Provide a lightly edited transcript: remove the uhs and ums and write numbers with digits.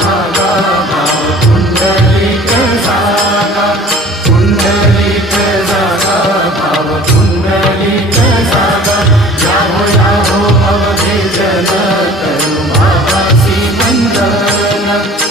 भागा भाव पुंडलिक जागा, पुंडलिक जागा भाव पुंडलिक जागा, याहो अवधे जन करू भावासी वंदन।